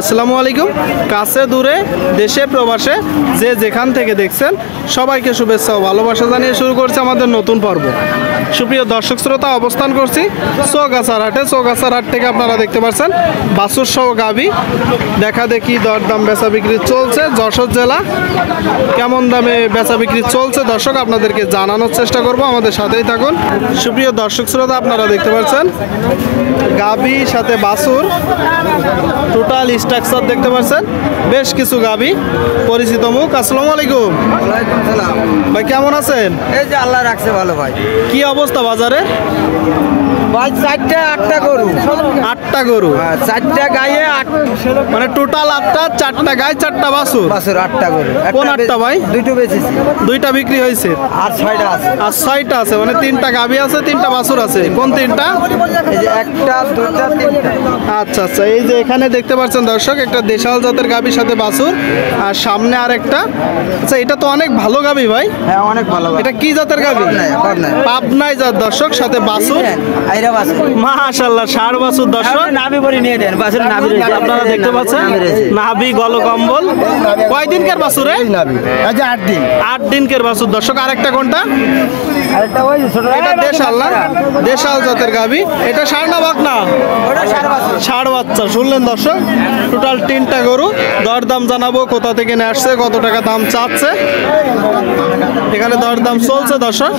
আসসালামু আলাইকুম। কাছে দূরে দেশে প্রবাসে যে যেখান থেকে দেখছেন সবাইকে শুভেচ্ছা ও ভালোবাসা জানিয়ে শুরু করছে আমাদের নতুন পর্ব। সুপ্রিয় দর্শক শ্রোতা, অবস্থান করছি চৌগাছার হাটে। চৌগাছার হাট থেকে আপনারা দেখতে পাচ্ছেন বাছুর সহ গাভী দেখা দেখি দরদাম বেচা বিক্রি চলছে। যশোর জেলা কেমন দামে বেচা বিক্রি চলছে দর্শক আপনাদেরকে জানানোর চেষ্টা করব, আমাদের সাথেই থাকুন। সুপ্রিয় দর্শক শ্রোতা, আপনারা দেখতে পাচ্ছেন গাভী সাথে বাছুর টোটাল স্ট্রাকচার দেখতে পাচ্ছেন, বেশ কিছু গাভী পরিচিত মুখ। আসসালামু আলাইকুম। ওয়ালাইকুম সালাম। ভাই কেমন আছেন? এই যে আল্লাহ রাখছে ভালো ভাই। কি অবস্থা বাজারে? ভাই 4টা 8টা গরু, 8টা গরু, 4টা গায়ে, মানে টোটাল 8টা, 4টা গায়ে 4টা বাছুর। বাছুর 8টা গরু। কোন 8টা ভাই? দুটো বেচেছি, 2টা বিক্রি হয়েছে আর 6টা আছে। আর 6টা আছে, মানে 3টা গাভী আছে, 3টা বাছুর আছে। কোন 3টা? এই যে 1টা 2টা 3টা। আচ্ছা আচ্ছা, এই যে এখানে দেখতে পাচ্ছেন দর্শক, একটা দেশাল জাতের গাভীর সাথে বাছুর, আর সামনে আরেকটা। আচ্ছা, এটা তো অনেক ভালো গাভী ভাই। হ্যাঁ অনেক ভালো। এটা কি জাতের গাভী? পাবনাই জাত দর্শক, সাথে বাছুর। আইরা বাছুর মাশাআল্লাহ, ষাঁড় বাছুর দর্শক। নাভি ভরে নিয়ে দেন, বাছুর নাভি আপনারা দেখতে পাচ্ছেন নাভি গলকম্বল। কয়দিনকার বাছুর? আচ্ছা 8 দিন। 8 দিনকার বাছুর দর্শক। আরেকটা কোনটা? আরেকটা ওই ছোট, এটা দেশাল না? দেশাল জাতের গাভী। এটা ষাঁড় না বকনা? ওটা ষাঁড় বাছুর। ষাঁড় বাচ্চা। শুনলেন দর্শক, টোটাল 3টা গরু। দরদাম জানাবো, কোথা থেকে নিয়ে আসছে, কত টাকা দাম চাচ্ছে, এখানে দরদাম চলছে দর্শক।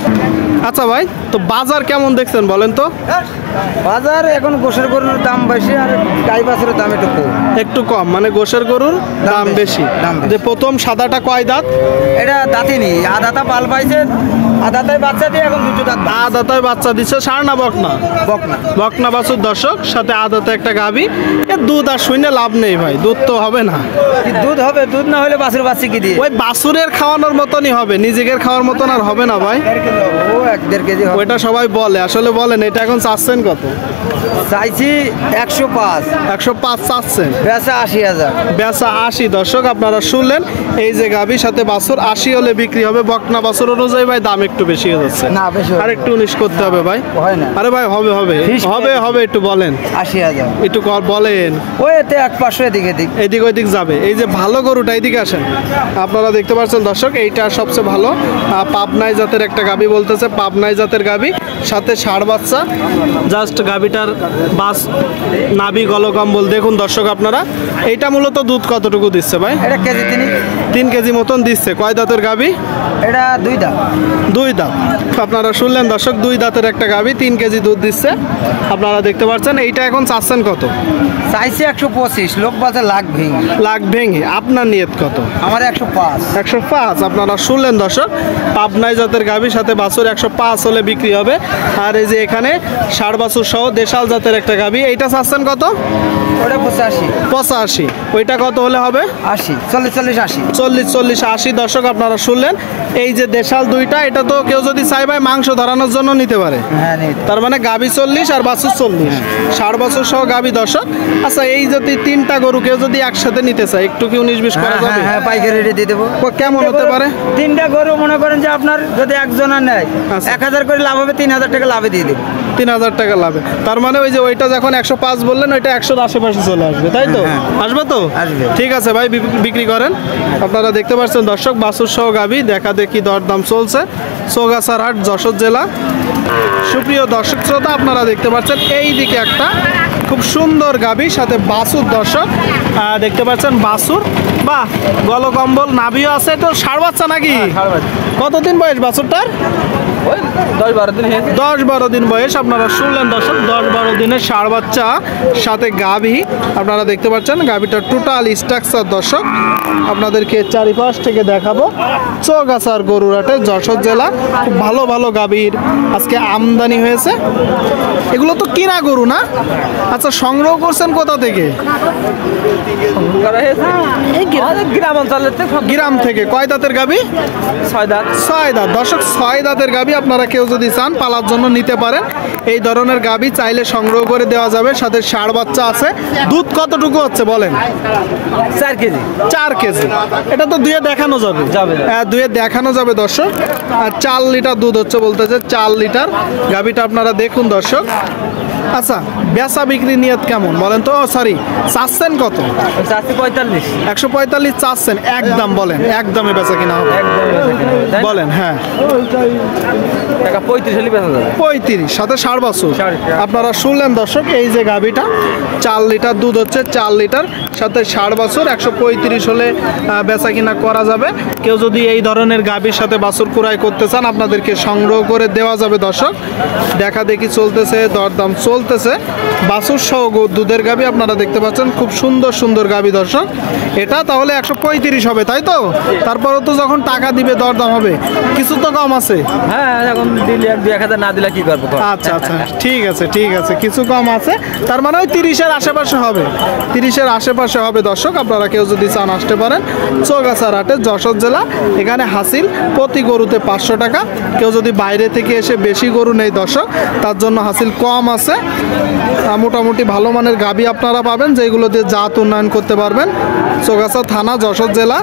আচ্ছা ভাই, তো বাজার কেমন দেখছেন বলেন তো? বাজার এখন গোশের গরুর দাম বেশি, আর গাই বাছুরের দাম একটু কম। একটু কম, মানে গোশের গরুর দাম বেশি। যে প্রথম সাদাটা কয় দাঁত? এটা দাঁতিনি, আদাতা পাল পাইছে, আদাতায় বাচ্চা দিয়ে এখন দুটো দাঁত। আদাতায় বাচ্চা দিচ্ছে। ষাঁড় না বকনা? বকনা। বকনা বাছুর দর্শক, সাথে আদাতে একটা গাভী। এর দুধ আর শুনে লাভ নেই ভাই, দুধ তো হবে না। কি দুধ হবে? দুধ না হলে বাছুর বাচ্চি কি দিয়ে? ওই বাছুরের খাওয়ানোর মতনই হবে, নিজেদের খাওয়ার মতন আর হবে না ভাই। ও 1-1.5 কেজি হবে। ওইটা সবাই বলে, আসলে বলেন এটা এখন চাচ্ছেন কত? চাইছি 105। 105 চাচ্ছেন, বেচা 80,000। বেচা 80 দর্শক। আপনারা শুনলেন, এই যে গাভীর সাথে বাছুর 80 হলে বিক্রি হবে। বকনা বাছুর অনুযায়ী ভাই দাম একটু বেশি হয়ে যাচ্ছে। না বেশি আর একটু 19 করতে হবে ভাই। হয় না। আরে ভাই হবে হবে হবে হবে, একটু বলেন, 80,000। একটু বলেন। ওই এতে 1-500 এদিকে দিক। এইদিক ওইদিক যাবে। এই যে ভালো গরুটা, এইদিকে আসেন। আপনারা দেখতে পাচ্ছেন দর্শক, এইটা সবচেয়ে ভালো পাবনাই জাতের একটা গাভী বলতেছে। পাবনাই জাতের গাভী, সাথে ষাঁড় বাচ্চা। জাস্ট গাভীটার বাস নাভি গলকম্বল দেখুন দর্শক আপনারা। এইটা মূলত দুধ কতটুকু দিচ্ছে ভাই? এটা কেজি 3 কেজি মতন দিচ্ছে। কয় দাঁতের গাভী? এটা 2 দাঁত। 2 দাঁত। আপনারা শুনলেন দর্শক, 2 দাঁতের একটা গাভী 3 কেজি দুধ দিচ্ছে। আপনারা দেখতে পাচ্ছেন। এইটা এখন চাচ্ছেন কত? চাইছি 125, লোক বলছে লাখ ভেঙে। লাখ ভেঙে। আপনার নিয়ত কত? আমার 105। 105। আপনারা শুনলেন দর্শক, পাবনাই জাতের গাভীর সাথে বাছুর 105 হলে বিক্রি হবে। আর এই যে এখানে ষাঁড় বাছুর সহ দেশাল জাতের একটা গাভী, এইটা চাচ্ছেন কত? ওটা 85। 85। ওইটা কত হলে হবে? 80, 40, 80। 40, 80 দর্শক। আপনারা শুনলেন, এই যে দেশাল দুইটা, এটা তো কেউ যদি চাই ভাই মাংস ধরানোর জন্য নিতে পারে। হ্যাঁ তার মানে গাভী 40 আর বাছুর 40, ষাঁড় বাছুর সহ গাভী দর্শক। আচ্ছা, এই যদি 3টা গরু কেউ যদি একসাথে নিতে চায়, একটু কি 19-20 করা যাবে? হ্যাঁ পাইকারি রেটে দিয়ে দেবো। কেমন হতে পারে? 3টা গরু মনে করেন যে আপনার যদি একজনা নেয়, আচ্ছা। 1000 করে লাভ হবে, 3000 টাকা লাভে দিয়ে দেবো। 3000 টাকা লাভে। তার মানে ওই যে ওইটা যখন 105 বললেন, ওইটা 100-র আশেপাশে চলে আসবে, তাই তো? হ্যাঁ। আসবে তো? আসবে। ঠিক আছে ভাই, বিক্রি করেন। আপনারা দেখতে পাচ্ছেন দর্শক, বাছুর সহ গাভী দেখা দেখি দরদাম চলছে। চৌগাছার হাট, যশোর জেলা। সুপ্রিয় দর্শক শ্রোতা, আপনারা দেখতে পাচ্ছেন এই দিকে একটা খুব সুন্দর গাভী সাথে বাছুর দর্শক দেখতে পাচ্ছেন। বাছুর, বাহ, গলকম্বল, নাভিও আছে। তো ষাঁড় বাচ্চা নাকি? কতদিন বয়স বাছুরটার? 10-12 দিন। 10-12 দিন বয়স। আপনারা শুনলেন দর্শক, 10-12 দিনের ষাঁড় বাচ্চা সাথে গাভী। আপনারা দেখতে পাচ্ছেন গাভীটার টোটাল স্ট্রাকচার দর্শক আপনাদেরকে চারিপাশ থেকে দেখাবো। চৌগাছার গরুরহাটে, যশোর জেলা। খুব ভালো ভালো গাভীর আজকে আমদানি হয়েছে। এগুলো তো কিনা গরু না? আচ্ছা, সংগ্রহ করছেন কোথা থেকে? গ্রাম থেকে। কয় দাঁতের গাভী? 6 দাঁত। 6 দাঁত দর্শক। 6 দাঁতের গাভী আপনারা কেউ যদি চান পালার জন্য নিতে পারেন। এই ধরনের গাভী চাইলে সংগ্রহ করে দেওয়া যাবে। সাথে ষাঁড় বাচ্চা আছে। দুধ কতটুকু হচ্ছে বলেন? 4 কেজি। 4 কেজি। এটা তো দুয়ে দেখানো যাবে। হ্যাঁ, দুয়ে দেখানো যাবে দর্শক। আর 4 লিটার দুধ হচ্ছে বলতেছে, 4 লিটার। গাভীটা আপনারা দেখুন দর্শক। আচ্ছা, বেচা বিক্রি নিয়ত কেমন বলেন তো? সরি, চাচ্ছেন কত? 45 145 চাচ্ছেন, একদম বলেন, একদমে বেচা কিনা হবে বলেন। হ্যাঁ, টাকা 35 হলে বেচা যাবে। 35 সাথে 60 বছর। ষাট। আপনারা শুনলেন দর্শক, এই যে গাভীটা 4 লিটার দুধ হচ্ছে, 4 লিটার সাথে 60 বছর, 135 হলে বেচা কিনা করা যাবে। কেউ যদি এই ধরনের গাভীর সাথে বাছুর ক্রয় করতে চান, আপনাদেরকে সংগ্রহ করে দেওয়া যাবে দর্শক। দেখা দেখি চলতেছে, দরদাম চলতেছে। বাছুর সহ দুধের গাভী আপনারা দেখতে পাচ্ছেন, খুব সুন্দর সুন্দর গাভী দর্শক। এটা তাহলে 135 হবে, তাই তো? তারপরে তো যখন টাকা দিবে দরদাম হবে, কিছু তো কম আছে। হ্যাঁ, এখন দিলে 1-2,000 না দিলে কি করবো? আচ্ছা আচ্ছা, ঠিক আছে ঠিক আছে, কিছু কম আছে। তার মানে ওই 30-এর আশেপাশে হবে, 30-এর আশেপাশে হবে দর্শক। আপনারা কেউ যদি চান আসতে পারেন, চৌগাছার হাটে, যশোর জেলা। এখানে হাসিল প্রতি গরুতে 500 টাকা। কেউ যদি বাইরে থেকে এসে বেশি গরু নেই দর্শক, তার জন্য হাসিল কম আছে। মোটামুটি ভালো মানের গাভী আপনারা পাবেন, যেগুলো দিয়ে জাত উন্নয়ন করতে পারবেন। চৌগাছা থানা, যশোর জেলা।